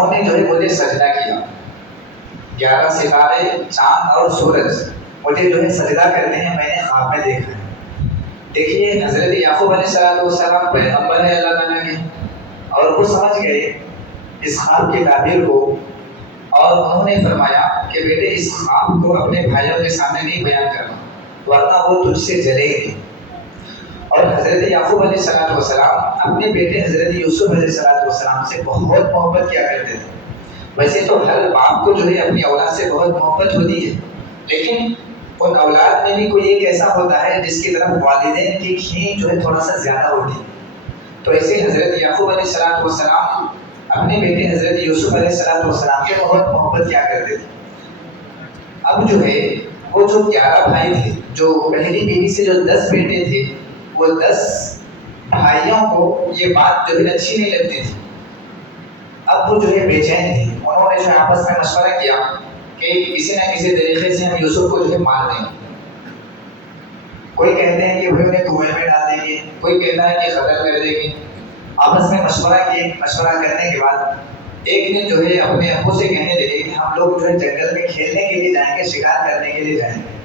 انہوں نے جو ہے مجھے سجدہ کیا، 11 ستارے، چاند اور سورج مجھے جو ہے سجدہ کرتے ہیں، میں نے خواب میں دیکھا ہے۔ دیکھیے حضرت یعقوب علیہ السلام پیغمبر ہے اللہ تعالیٰ کے، اور وہ سمجھ گئے اس خواب کی تعبیر کو، اور انہوں نے فرمایا کہ بیٹے اس خواب کو اپنے بھائیوں کے سامنے نہیں بیان کرنا ورنہ وہ تجھ سے جلیں گے۔ اور حضرت یعقوب علیہ السلام اپنے بیٹے حضرت یوسف علیہ السلام سے بہت محبت کیا کرتے تھے۔ ویسے تو ہر باپ کو جو ہے اپنی اولاد سے بہت محبت ہوتی ہے، لیکن ان اولاد میں بھی کوئی ایک ایسا ہوتا ہے جس کی طرف والدین کی کھینچ جو ہے تھوڑا سا زیادہ ہوتی ہے۔ تو ایسے حضرت یعقوب علیہ السلام اپنے بیٹے حضرت یوسف علیہ السلام کے بہت محبت کیا کرتے تھے۔ اب جو ہے وہ جو 11 بھائی تھے، جو پہلی بیوی سے جو 10 بیٹے تھے، وہ 10 بھائیوں کو یہ بات جو ہے اچھی نہیں لگتی تھی۔ اب وہ جو ہے بے چین تھے، انہوں نے جو آپس میں مشورہ کیا کہ کسی نہ کسی طریقے سے ہم یوسف کو جو ہے مار دیں گے۔ کوئی کہتے ہیں کہ بھائی انہیں کنویں میں ڈال دیں گے، کوئی کہتا ہے کہ قتل کر دیں گے۔ آپس میں مشورہ کیے، مشورہ کرنے کے بعد ایک دن جو ہے اپنے ابو سے کہنے لگے کہ ہم لوگ جو ہے جنگل میں کھیلنے کے لیے جائیں گے، شکار کرنے کے لیے جائیں گے۔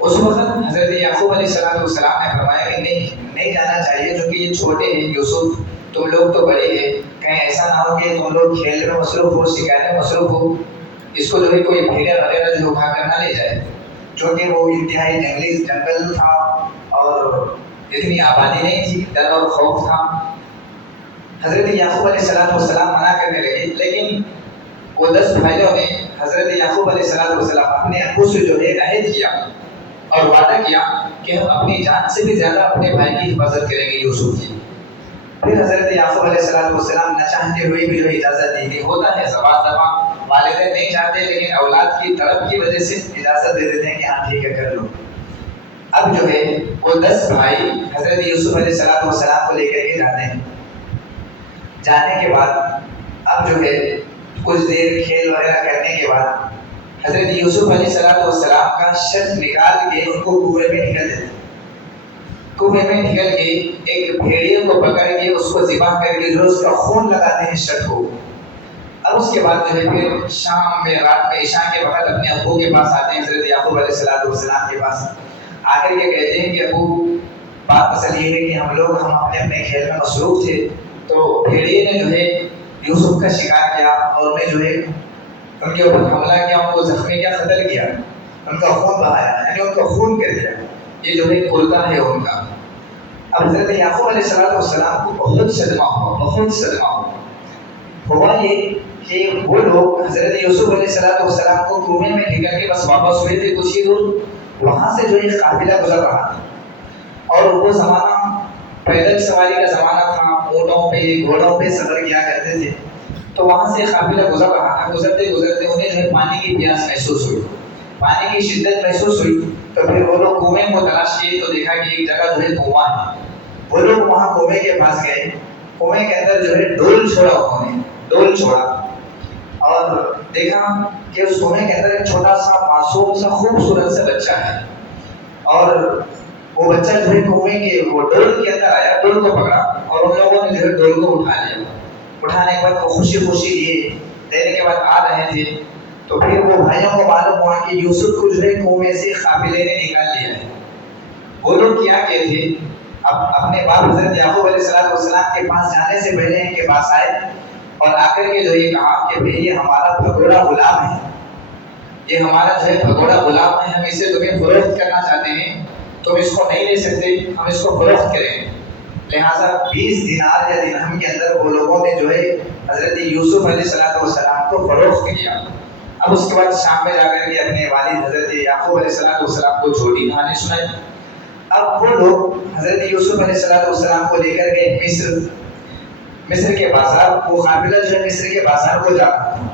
اس وقت حضرت یعقوب علیہ السلام نے فرمایا کہ نہیں جانا چاہیے، کیونکہ یہ چھوٹے ہیں یوسف، تم لوگ تو بڑے ہیں، کہیں ایسا نہ ہو کہ تم لوگ کھیل میں مصروف ہو، شکار میں مصروف ہو، اس کو جو ہے کوئی بھیڑیا وغیرہ جو اٹھا کر نہ لے جائے، کیونکہ وہ انتہائی جنگل تھا اور اتنی آبادی نہیں تھی، ڈر اور خوف تھا۔ حضرت یعقوب علیہ السلام منع کرنے لگے، لیکن وہ 10 بھائیوں نے حضرت یعقوب علیہ السلام اپنے ابو سے جو ہے عہد کیا اور وعدہ کیا کہ ہم اپنی جان سے بھی زیادہ اپنے بھائی کی حفاظت کریں گے، یوسف کی۔ پھر حضرت یعقوب علیہ السلام نہ چاہتے ہوئے بھی جو اجازت دی تھی، ہوتا ہے زبان والدین نہیں چاہتے لیکن اولاد کی طلب کی وجہ سے اجازت دے دیتے ہیں کہ ہاں ٹھیک ہے کر لو۔ اب جو ہے وہ 10 بھائی حضرت یوسف علیہ السلام کو لے کر کے جاتے ہیں۔ جانے کے بعد اب جو ہے کچھ دیر کھیل وغیرہ کرنے کے بعد حضرت یوسف علیہ السلام کا شخص نکال کے ان کو کنویں میں ڈھکل دیتے ہیں۔ کنویں میں ڈھکل کے ایک بھیڑیے کو پکڑ کے اس کو ذبح کر کے جو اس کا خون لگاتے ہیں شخص کو۔ اب اس کے بعد جو ہے پھر شام میں، رات میں، عشاء کے وقت اپنے ابو کے پاس آتے ہیں، حضرت یعقوب علیہ السلام کے پاس آ کر کے کہتے ہیں کہ ابو بات اصل یہ ہے کہ ہم اپنے کھیل میں مصروف تھے، تو بھیڑیے نے جو ہے یوسف کا شکار کیا اور انہیں جو ہے ان کے اوپر حملہ کیا، ان کو زخمی کیا، قتل کیا، ان کا خون بہایا، یعنی ان کا خون کر دیا۔ یہ جو ہے کلتا ہے ان کا۔ اب حضرت یعقوب علیہ السلام کو بہت صدمہ ہوا۔ ہوا یہ کہ وہ لوگ حضرت یوسف علیہ السلام کو کنویں میں ڈھکل کے بس واپس ہوئے تھے، کچھ ہی دور وہاں سے جو ایک قافلہ گزر رہا تھا، اور وہ زمانہ پیدل سواری کا زمانہ تھا، اونٹوں پہ، گھوڑوں پہ سفر کیا کرتے تھے، تو وہاں سے قافلہ گزر رہا تھا۔ گزرتے انہیں جو ہے پانی کی پیاس محسوس ہوئی، پانی کی شدت محسوس ہوئی، تو پھر وہ لوگ کنویں کو تلاش کیے تو دیکھا کہ ایک جگہ جو ہے کنواں ہے۔ وہ لوگ وہاں کنویں کے پاس گئے، کنویں کے اندر جو ہے ڈول چھوڑا اور دیکھا کہ اس کنویں کے اندر ایک چھوٹا سا معصوم سا خوبصورت سا بچہ ہے، اور وہ بچہ جو ہے کنویں کے وہ ڈول کے اندر آیا، ڈول کو پکڑا اور ان لوگوں نے جو ہے ڈول کو اٹھا لیا۔ اٹھانے کے بعد وہ خوشی دینے کے بعد آ رہے تھے، تو پھر وہ بھائیوں کو معلوم ہوا کہ یوسف کو جو ہے کنویں سے قافلے نے نکال لیا ہے۔ وہ لوگ کیا کہتے تھے، اب اپنے باپ حضرت یعقوب علیہ السلام کے پاس جانے سے پہلے ان کے پاس آئے اور آ کر کے جو یہ کہا کہ بھئی یہ ہمارا بھگوڑا غلام ہے، یہ ہمارا جو ہے بھگوڑا غلام ہے، ہم اسے تمہیں فروخت کرنا چاہتے ہیں، تم اس کو نہیں لے سکتے، ہم اس کو فروخت کریں۔ لہٰذا 20 دینار یا درہم کے اندر وہ لوگوں نے جو ہے حضرت یوسف علیہ السلام کو فروخت کیا۔ اب اس کے بعد شام میں جا کر کے اپنے والد حضرت یعقوب علیہ السلام کو چھوٹی کہانی سنائی۔ اب وہ لوگ حضرت یوسف علیہ السلام کو لے کر گئے مصر کے بازار۔ وہ قافلہ جو ہے مصر کے بازار کو جانا تھا۔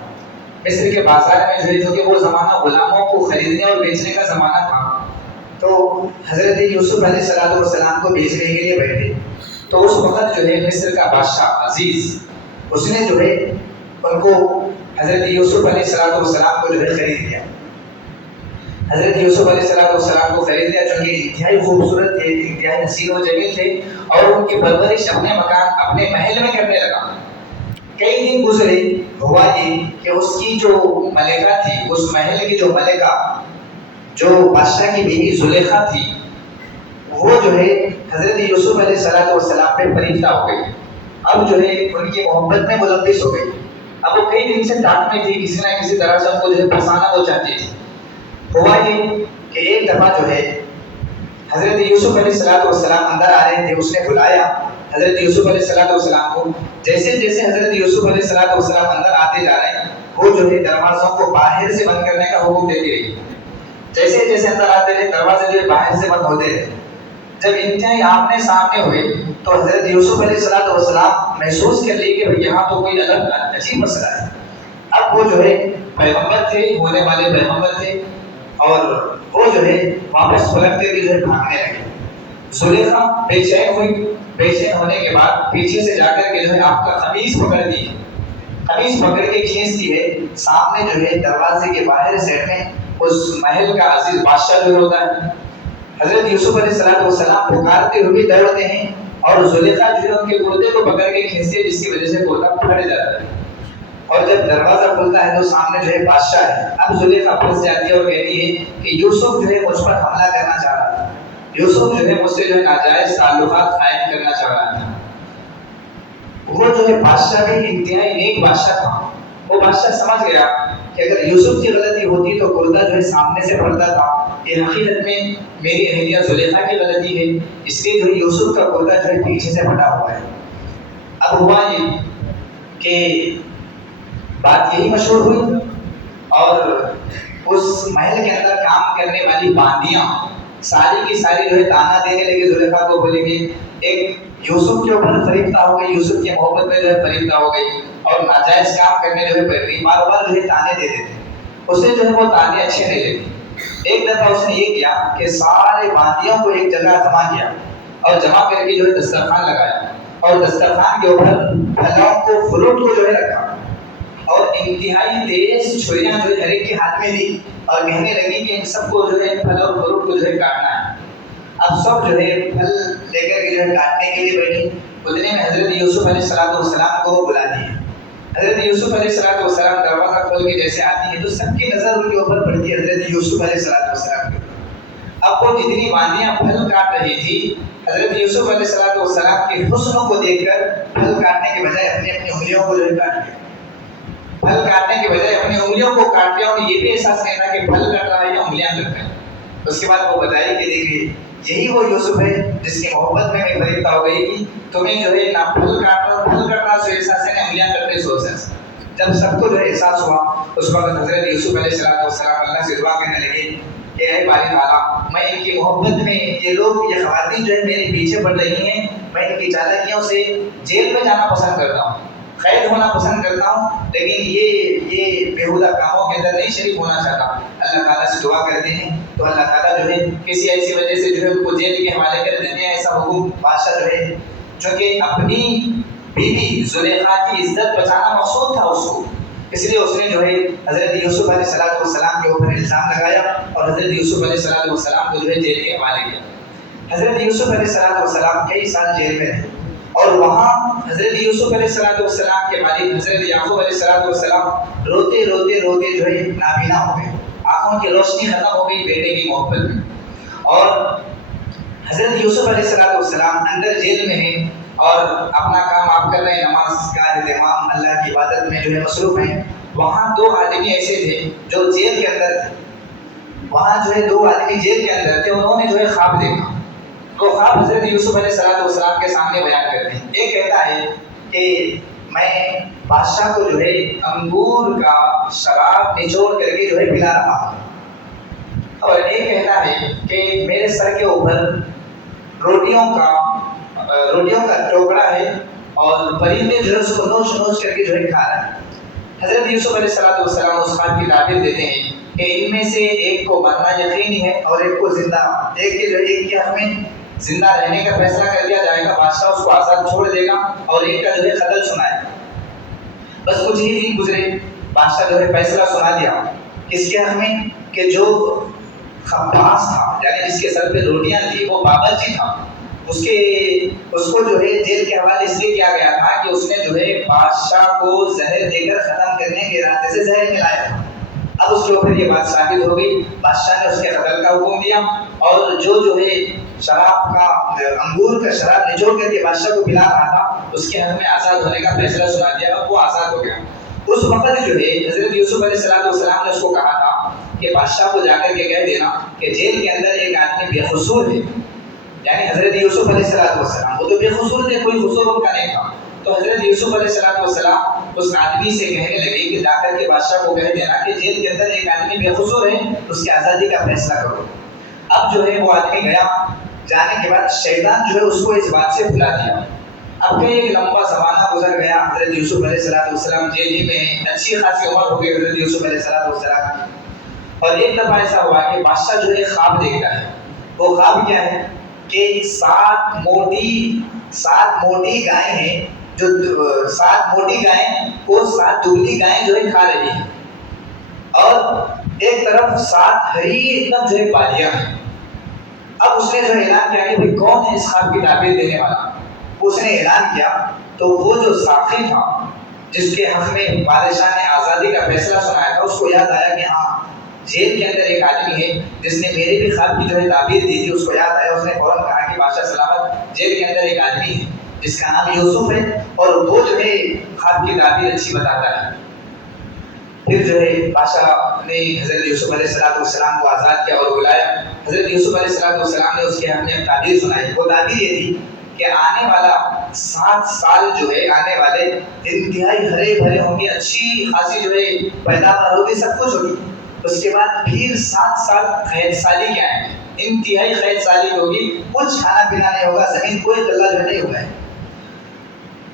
مصر کے بازار میں جو ہے، جو کہ وہ زمانہ غلاموں کو خریدنے اور بیچنے کا زمانہ تھا، تو حضرت یوسف علیہ السلام کو بیچنے کے لیے بیٹھے، تو اس وقت جو ہے مصر کا بادشاہ عزیز، اس نے جو ہے ان کو حضرت یوسف علیہ السلام کو جو ہے خرید لیا۔ حضرت یوسف علیہ السلام کو خرید لیا، چونکہ انتہائی خوبصورت تھے، انتہائی حسین و جمیل تھے، اور ان کی پرورش اپنے محل میں کرنے لگا۔ کئی دن گزرے، ہوا یہ کہ اس کی جو ملکہ تھی، اس محل کی جو ملکہ، جو بادشاہ کی بیوی زلیخا تھی، وہ جو ہے حضرت یوسف علیہ السلام پہ فریفتہ ہو گئی۔ اب جو ہے ان کی محبت میں ملوث ہو گئی۔ اب وہ کئی دن سے ڈانٹ میں تھی، کسی نہ کسی طرح سے ان کو جو ہے پھنسانا وہ چاہتی تھی۔ ہوا یہ کہ ایک دفعہ جو ہے حضرت یوسف علیہ السلام اندر آ رہے تھے، اس نے بلایا حضرت یوسف علیہ السلام کو۔ جیسے جیسے حضرت یوسف علیہ السلام اندر آتے جا رہے ہیں، وہ جو ہے دروازوں کو باہر سے بند کرنے کا حکم دیتی رہی۔ جیسے جیسے اندر آتے رہے، دروازے جو ہے باہر سے بند ہوتے رہے۔ جب انتہائی آمنے سامنے ہوئے تو حضرت یوسف علیہ السلام محسوس کر لی کہ یہاں تو کوئی الگ عجیب مسئلہ ہے۔ اب وہ جو ہے پیغمبر تھے، ہونے والے پیغمبر تھے، اور وہ جو ہے واپس پلٹتے ہوئے جو ہے بھاگنے لگے۔ زلیخا بے چین ہوئی، بے چین ہونے کے بعد پیچھے سے جا کر کے جو ہے آپ کا قمیص پکڑ دی، قمیص پکڑ کے کھینچتی ہے۔ سامنے جو ہے دروازے کے باہر سائڈ میں اس محل کا عزیز بادشاہ جو ہوتا ہے، حضرت یوسف علیہ السلام پکارتے ہوئے دوڑتے ہیں، اور زلیخا جو ہے ان کے گردے کو پکڑ کے کھینچتی ہے، جس کی وجہ سے گردہ پھٹ جاتا ہے۔ اور جب دروازہ کھلتا ہے تو سامنے جو ہے بادشاہ ہے۔ اب زلیخا پھنس جاتی ہے اور کہتی ہے کہ یوسف جو ہے مجھ پر حملہ کرنا چاہ رہا تھا، یوسف جو ہے مجھ سے جو ہے ناجائز تعلقات قائم کرنا چاہ رہا تھا۔ وہ جو ہے بادشاہ بھی انتہائی نیک بادشاہ تھا۔ وہ بادشاہ سمجھ گیا کہ اگر یوسف کی غلطی ہوتی تو گردہ جو ہے سامنے سے پڑتا تھا، یہ حقیقت میں میری اہلیہ زلیخا کی غلطی ہے، اس لیے جو ہے یوسف کا گردہ جو ہے پیچھے سے پھٹا ہوا ہے۔ اب ہوا یہ کہ بات یہی مشہور ہوئی، اور اس محل کے اندر کام کرنے والی باندیاں ساری کی ساری جو ہے تانا دینے لگی زلیخا کو، بولے کہ ایک یوسف کے اوپر فریفتہ ہو گئی، یوسف کی محبت میں جو ہے فریفتہ ہو گئی، اور ناجائز کام کرنے جو ہے پڑ گئی، بار بار جو ہے تانے دے دیتے۔ اسے جو ہے وہ تانے اچھے نہیں لگے۔ ایک دفعہ اس نے یہ کیا کہ سارے باندیوں کو ایک جگہ جمع کیا، اور جمع کر کے جو ہے دسترخوان لگایا، اور دسترخوان کے اوپر پھلوں کو، فروٹ کو جو ہے رکھا، اور انتہائی تیز چھریاں جو ہے ہر ایک کے ہاتھ میں دی، اور کہنے لگی کہ ان سب کو جو ہے پھل اور فروٹ کو جو ہے کاٹنا ہے۔ اب سب جو ہے پھل لے کر کے جو ہے کاٹنے کے لیے بیٹھی۔ اتنے میں حضرت یوسف علیہ السلام کو بلا دیا۔ حضرت یوسف علیہ السلام دروازہ کھول کے جیسے آتی ہے تو سب کی نظر ان کے اوپر پڑتی ہے، حضرت یوسف علیہ السلام کے اوپر۔ اب وہ جتنی باندیاں پھل کاٹ رہی تھی، حضرت یوسف علیہ السلام کے حسن کو دیکھ کر پھل کاٹنے کے بجائے اپنی انگلیوں کو جو ہے کاٹ لیا۔ پھل کاٹنے کے بجائے اپنی انگلیوں کو کاٹ لیا، اور یہ بھی احساس نہیں تھا کہ پھل کٹ رہا ہے یا انگلیاں کٹ رہی ہیں۔ اس کے بعد وہ بتائی کہ دیکھیے یہی وہ یوسف ہے جس کی محبت میں فریفتہ ہو گئی کہ تمہیں جو ہے نہ پھل کاٹنا سو احساس ہے، نہ انگلیاں کٹنے سو احساس۔ جب سب کو جو ہے احساس ہوا، اس وقت حضرت یوسف علیہ السلام اللہ سے دعا کرنے لگے کہ اے باری تعالیٰ، میں ان کی محبت میں، یہ لوگ، یہ خواتین جو ہے میرے پیچھے پڑ رہی ہیں، میں ان کی چالاکیوں سے جیل میں جانا پسند کرتا ہوں، قید ہونا پسند کرتا ہوں، لیکن یہ بیہودہ کاموں کے اندر نہیں شریک ہونا چاہتا۔ اللہ تعالیٰ سے دعا کرتے ہیں تو اللہ تعالیٰ جو ہے کسی ایسی وجہ سے جو ہے ان کو جیل کے حوالے کر دیتے ہیں۔ ایسا حکم بادشاہ جو ہے، چونکہ اپنی بیوی زلیخا کی عزت بچانا مقصود تھا اس کو، اس لیے اس نے جو ہے حضرت یوسف علیہ السلام کے اوپر الزام لگایا، اور حضرت یوسف علیہ السلام کو جو ہے جیل کے حوالے کیا۔ حضرت یوسف علیہ السلام کئی سال جیل میں رہے، اور وہاں حضرت یوسف علیہ السلام کے والد حضرت یعقوب علیہ السلام روتے روتے روتے جو ہے نابینا ہو گئے، آنکھوں کی روشنی ختم ہو گئی بیٹے کی محبت میں۔ اور حضرت یوسف علیہ السلام اندر جیل میں ہیں، اور اپنا کام آپ کر رہے ہیں، نماز کا اہتمام، اللہ کی عبادت میں جو ہے مصروف ہیں۔ وہاں دو آدمی ایسے تھے جو جیل کے اندر تھے، وہاں جو ہے دو آدمی جیل کے اندر تھے، انہوں نے جو ہے خواب دیکھا۔ تو خواب حضرت یوسف علیہ السلام کے سامنے بیان کرتے ہیں۔ ایک کہتا ہے کہ میں بادشاہ کو جو ہے انگور کا شراب نچوڑ کر کے جو ہے پلا رہا ہوں، اور ایک کہتا ہے کہ میرے سر کے اوپر روٹیوں کا ٹوکرا ہے، اور پرندے جو ہے اس کو نوچ نوچ کر کے جو ہے کھا رہے ہیں۔ حضرت یوسف علیہ السلام اس خواب کی تعبیر دیتے ہیں کہ ان میں سے ایک کو مرنا یقینی ہے، اور ایک کو زندہ، ایک کے حق میں زندہ رہنے کا فیصلہ کر دیا جائے گا، بادشاہ اس کو آزاد چھوڑ دے گا، اور ایک کا جو ہے قتل سنائے گا۔ بس کچھ ہی دن گزرے، بادشاہ جو ہے فیصلہ سنا دیا، کس کے حق میں؟ کہ جو خباز تھا، یعنی جس کے سر پہ روٹیاں تھی، وہ بابرچی تھا، اس کو جو ہے جیل کے حوالے اس لیے کیا گیا تھا کہ اس نے جو ہے بادشاہ کو زہر دے کر ختم کرنے کے ارادے سے زہر ملایا تھا۔ اب اس کے اوپر یہ بات ثابت ہو گئی، بادشاہ نے اس کے قتل کا حکم دیا، اور جو ہے شراب کا انگور کا شراب نچوڑ کر کے بادشاہ کو پلا رہا تھا، اس کے حق میں آزاد ہونے کا فیصلہ سنا دیا اور وہ آزاد ہو گیا۔ اس وقت جو ہے حضرت یوسف علیہ السلام نے اس کو کہا تھا کہ بادشاہ کو جا کر کے کہہ دینا کہ جیل کے اندر ایک آدمی بے قصور ہے، یعنی حضرت یوسف علیہ السلام وہ تو بے قصور تھے، کوئی قصور ان کا نہیں تھا، تو حضرت یوسف علیہ السلام اس آدمی سے کہنے لگے کہ جا کر کے بادشاہ کو کہہ دینا کہ جیل کے اندر ایک آدمی بے قصور ہے، اس کی آزادی کا فیصلہ کرو۔ اب جو ہے وہ آدمی گیا، جانے کے بعد شیطان جو ہے اس کو اس بات سے بھلا دیا۔ اب کہ ایک لمبا زمانہ گزر گیا، حضرت یوسف علیہ السلام جیل ہی میں، اچھی خاصی عمر ہو گئی حضرت یوسف علیہ السلام، اور ایک دفعہ ایسا ہوا کہ بادشاہ جو ہے خواب دیکھتا ہے۔ وہ خواب کیا ہے کہ سات موٹی گائیں ہیں، جو 7 موٹی گائیں کو 7 دبلی گائیں جو ہے کھا رہی ہیں، اور ایک طرف 7 ہری ایک دم جو ہے بالیاں ہیں۔ اب اس نے جو اعلان کیا کہ بھئی کون ہے اس خواب کی تعبیر دینے والا؟ اس نے اعلان کیا تو وہ جو ساقی تھا جس کے حق میں بادشاہ نے آزادی کا فیصلہ سنایا تھا، اس کو یاد آیا کہ ہاں جیل کے اندر ایک آدمی ہے جس نے میرے بھی خواب کی جو ہے تعبیر دی تھی، اس کو یاد آیا۔ اس نے فوراً کہا کہ بادشاہ سلامت، جیل کے اندر ایک آدمی ہے جس کا نام یوسف ہے، اور وہ جو ہے خواب کی تعبیر اچھی بتاتا ہے۔ پھر جو ہے بادشاہ نے حضرت یوسف علیہ السلام کو آزاد کیا اور بلایا۔ حضرت یوسف علیہ السلام نے اس کے حق میں تعبیر سنائی۔ وہ تعبیر یہ تھی کہ آنے والا 7 سال جو ہے آنے والے انتہائی ہرے بھرے ہوں گے، اچھی خاصی جو ہے پیداوار ہوگی، سب کچھ ہوگی۔ اس کے بعد پھر 7 سال قید سالی کے آئیں گے، انتہائی قید سالی ہوگی، کچھ کھانا پینا نہیں ہوگا، زمین کوئی غلہ جو نہیں ہوگا۔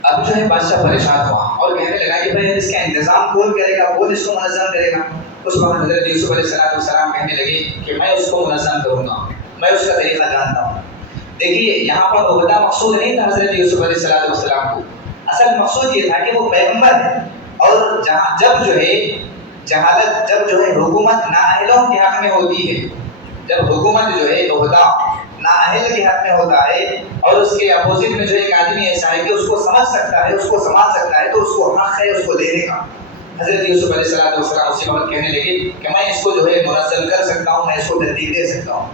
اب جو ہے بادشاہ پریشان ہوا اور کہنے لگا کہ بھائی اس کا انتظام کون کرے گا، کون اس کو منظم کرے گا؟ اس وقت حضرت یوسف علیہ السلام کہنے لگے کہ میں اس کو منظم کروں گا، میں اس کا طریقہ جانتا ہوں۔ دیکھیے یہاں پر عہدہ مقصود نہیں تھا حضرت یوسف علیہ السلام کو، اصل مقصود یہ تھا کہ وہ پیغمبر ہے، اور جب جو ہے جہالت، جب جو ہے حکومت نااہلوں کے حق میں ہوتی ہے، جب حکومت جو ہے عہدہ نااہل کے حق میں ہوتا ہے، اور اس کے اپوزٹ میں جو ایک آدمی ایسا ہے کہ اس کو سمجھ سکتا ہے، اس کو سنبھال سکتا ہے، تو اس کو حق ہے اس کو دینے کا۔ حضرت یوسف علیہ السلام اسی وقت کہنے لگے کہ میں اس کو جو ہے منظم کر سکتا ہوں، میں اس کو ترتیب دے سکتا ہوں۔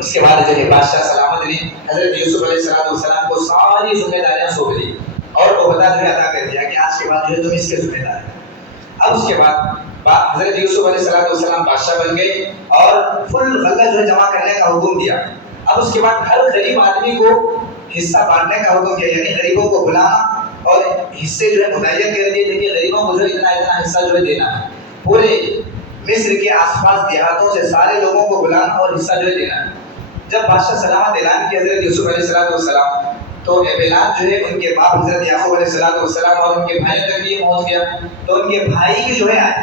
اس کے بعد جو ہے بادشاہ سلامت نے حضرت یوسف علیہ السلام کو ساری ذمہ داریاں سونپ دی اور عہدہ جو ہے عطا کر دیا کہ آج کے بعد جو ہے تم اس کے ذمہ دار ہیں۔ اب اس کے بعد حضرت یوسف علیہ السلام بادشاہ بن گئے اور فل غلہ جو ہے جمع کرنے کا حکم دیا۔ اب اس کے بعد ہر غریب آدمی کو حصہ بانٹنے کا حکم دیا، یعنی غریبوں کو بلانا اور حصے جو ہے متعین کر دیے تھے کہ غریبوں کو جو اتنا حصہ جو ہے دینا ہے۔ پورے مصر کے آس پاس دیہاتوں سے سارے لوگوں کو بلانا اور حصہ جو ہے دینا ہے۔ جب بادشاہ سلامت اعلان کیا حضرت یوسف علیہ السلام، تو اعلان جو ہے ان کے باپ حضرت یعقوب علیہ السلام اور ان کے بھائیوں تک بھی پہنچ گیا، تو ان کے بھائی بھی جو ہے آئے،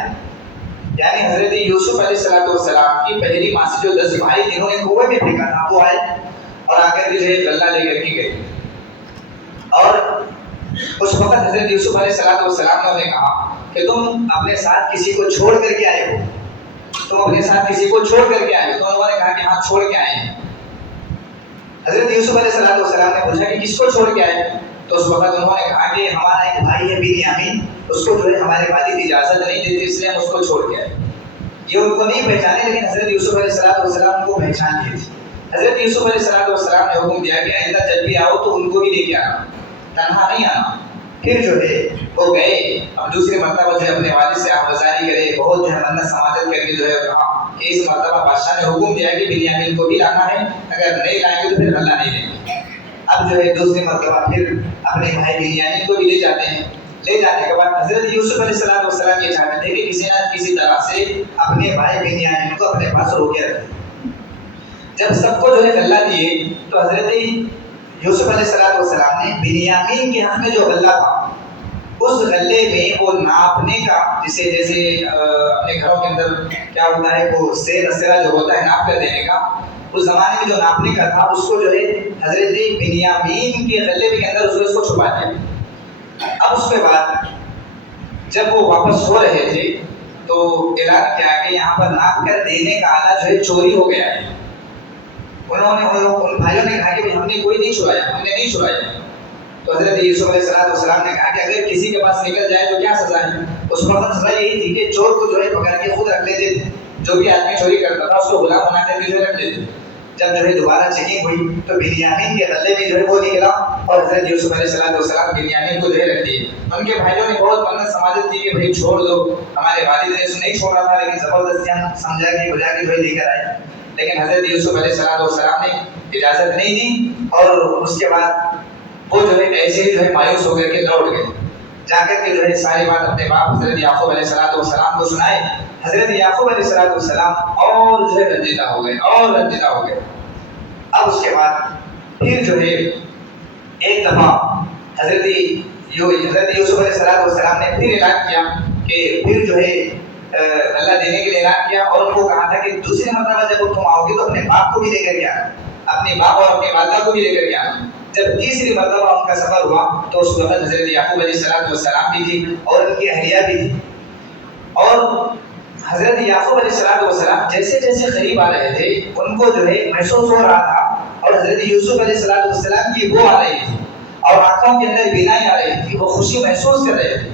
یعنی حضرت یوسف علیہ السلام کی پہلی ماں سے جو 10 بھائی جنہوں نے کنویں میں پھینکا تھا وہ آئے اور آ کر کے جو ہے غلہ لے کر کے گئے۔ اور اس وقت حضرت یوسف علیہ السلام نے انہیں کہا کہ تم اپنے ساتھ کسی کو چھوڑ کر کے آئے ہو، تم اپنے ساتھ کسی کو چھوڑ کر کے آئے ہو، تو انہوں نے کہا کہ ہاں چھوڑ کے آئے ہیں۔ حضرت یوسف علیہ السلام نے پوچھا کہ کس کو چھوڑ کے آئے؟ تو اس وقت انہوں نے کہا کہ ہمارا ایک بھائی ہے بنیامین، اس کو جو ہے ہمارے والد اجازت نہیں دیتے، اس لیے ہم اس کو چھوڑ کے آئے۔ یہ ان کو نہیں پہچانے، لیکن حضرت یوسف علیہ السلام کو پہچان لی تھی۔ حضرت یوسف علیہ السلام نے حکم دیا کہ آئندہ جب بھی آؤ تو ان کو بھی لے کے آنا، تنہا نہیں آنا۔ پھر جو ہے وہ گئے، اب دوسری مرتبہ جو ہے اپنے والد سے آہوازاری کرے، بہت جو ہے منت سماجت کر کے جو ہے کہا کہ اس مرتبہ بادشاہ نے حکم دیا کہ بنیامین کو بھی لانا ہے، اگر نہیں لائیں گے تو پھر غلہ نہیں دیں گے۔ اب جو ہے دوسری مرتبہ پھر اپنے بھائی بنیامین کو بھی لے جاتے ہیں۔ لے جانے کے بعد حضرت یوسف علیہ السلام یہ چاہتے تھے کہ کسی نہ کسی طرح سے اپنے بھائی بنیامین کو اپنے پاس روکے رکھیں۔ جب سب کو جو ہے غلہ دیے تو حضرت یوسف علیہ السلام نے بنیامین کے حق میں جو غلہ تھا اس غلے میں وہ ناپنے کا، جیسے اپنے گھروں کے اندر کیا ہوتا ہے وہ سیر اسرا جو ہوتا ہے ناپ کر دینے کا، اس زمانے میں جو ناپنے کا تھا اس کو جو ہے حضرت بنیامین کے غلے کے اندر اس کو چھپا دیا۔ اب اس کے بعد جب وہ واپس ہو رہے تھے تو اعلان کیا کہ یہاں پر ناپ کر دینے کا آلہ جو ہے چوری ہو گیا ہے۔ انہوں نے ان بھائیوں نے کہا کہ ہم نے کوئی نہیں چھڑایا، ہم نے نہیں چھڑایا. تو حضرت یوسف علیہ السلام نے کہا کہ اگر کسی کے پاس نکل جائے تو کیا سزا ہے؟ اس وقت سزا یہی تھی کہ چور کو جو ہے پکڑ کے خود رکھ لیتے تھے. جو بھی آدمی چوری کرتا تھا اس کو غلام بنا کر کے جو رکھ لیتے. جب جو ہے دوبارہ چیکنگ ہوئی تو بنیامین کے غلے میں جو ہے وہ نکلا اور حضرت یوسف علیہ السلام بنیامین کو جو ہے رکھ دیے. ان کے بھائیوں نے بہت منت سماجت کی کہ بھائی چھوڑ دو، ہمارے والد نے اسے نہیں چھوڑا تھا لیکن زبردستی ہم سمجھا کہ بجا کے جو ہے لے کر آئے. لیکن حضرت یوسف علیہ السلام نے اجازت نہیں دی اور اس کے بعد وہ جو ہے ایسے ہی جو ہے مایوس ہو کر کے لوٹ گئے. جا کر کے جو ہے ساری بات اپنے باپ حضرت یعقوب علیہ السلام کو سنائے. حضرت یعقوب علیہ السلام اور جو ہے رنجیدہ ہو گئے. اب اس کے بعد پھر جو ہے ایک دفعہ حضرت یوسف علیہ السلام نے پھر اعلان کیا کہ پھر جو ہے اللہ دینے کے لیے اعلان کیا اور ان کو کہا تھا کہ دوسری مرتبہ جب تم آؤ گے تو اپنے باپ کو بھی لے کر کے آنا، اپنے باپ اور اپنی والدہ کو بھی لے کر کے آنا. جب تیسری مرتبہ ان کا سفر ہوا تو اس وقت حضرت یعقوب علیہ السلام بھی تھی اور ان کی اہلیہ بھی تھی. اور حضرت یعقوب علیہ السلام جیسے جیسے قریب آ رہے تھے ان کو جو ہے محسوس ہو رہا تھا اور حضرت یوسف علیہ السلام کی وہ آ رہی تھی اور آنکھوں کے اندر بینائی آ رہی تھی، وہ خوشی محسوس کر رہے تھے.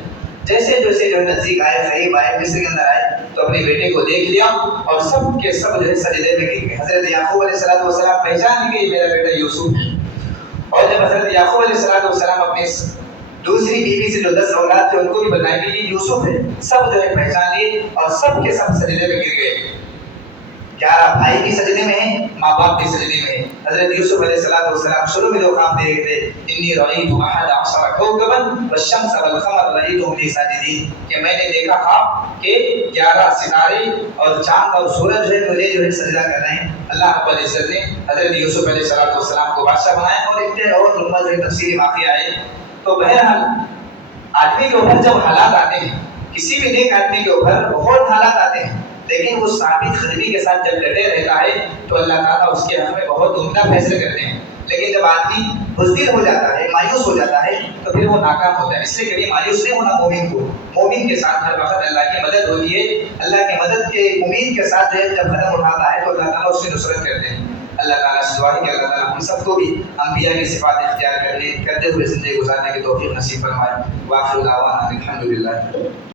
جیسے جیسے جو ہے نزدیک آئے، قریب آئے، مصر کے اندر آئے تو اپنے بیٹے کو دیکھ لیا اور سب کے سب جو ہے سجدے میں گر گئے. حضرت یعقوب علیہ السلام پہچان گئے کہ میرا بیٹا یوسف ہے. اور جب حضرت یعقوب علیہ السلام اپنے دوسری بیوی سے جو 10 اولاد تھے ان کو بھی بتایا کہ یہ یوسف ہے، سب جو ہے پہچان لیے اور سب کے سب سجدے میں گر گئے. 11 بھائی بھی سجدے میں ہیں، ماں باپ بھی سجدے میں ہیں. حضرت یوسف علیہ السلام شروع میں جو خواب دیکھ رہے تھے، انی رأیت احد عشر کوكبا والشمس والقمر رأیتهم لي ساجدین، کہ میں نے دیکھا خواب کہ 11 ستارے اور چاند اور سورج جو ہے مجھے جو ہے سجدہ کر رہے ہیں. اللہ رب العزت نے حضرت یوسف علیہ السلام کو بادشاہ بنایا اور اتنے اور لمبا جو ہے تفصیلی واقعہ ہے. تو بہرحال آدمی کے اوپر جب حالات آتے ہیں، کسی بھی نیک آدمی کے اوپر بہت حالات آتے ہیں لیکن وہ ثابت قدمی کے ساتھ جب ڈٹے رہتا ہے تو اللہ تعالیٰ اس کے حق میں بہت عمدہ فیصلے کرتے ہیں. لیکن جب آدمی بزدل ہو جاتا ہے، مایوس ہو جاتا ہے تو پھر وہ ناکام ہوتا ہے. اس لیے کبھی مایوس نہیں ہونا مومن کو. مومن کے ساتھ ہر وقت اللہ کی مدد ہوتی ہے. اللہ کی مدد کے امید کے ساتھ جو ہے جب قدم اٹھاتا ہے تو اللہ تعالیٰ اس کی نصرت کرتے ہیں. اللہ تعالیٰ سے دعا ہے کہ اللہ تعالیٰ ہم سب کو بھی انبیاء کی صفات اختیار کرتے ہوئے زندگی گزارنے کی توفیق نصیب فرمائے. وآخر دعوانا الحمدللہ.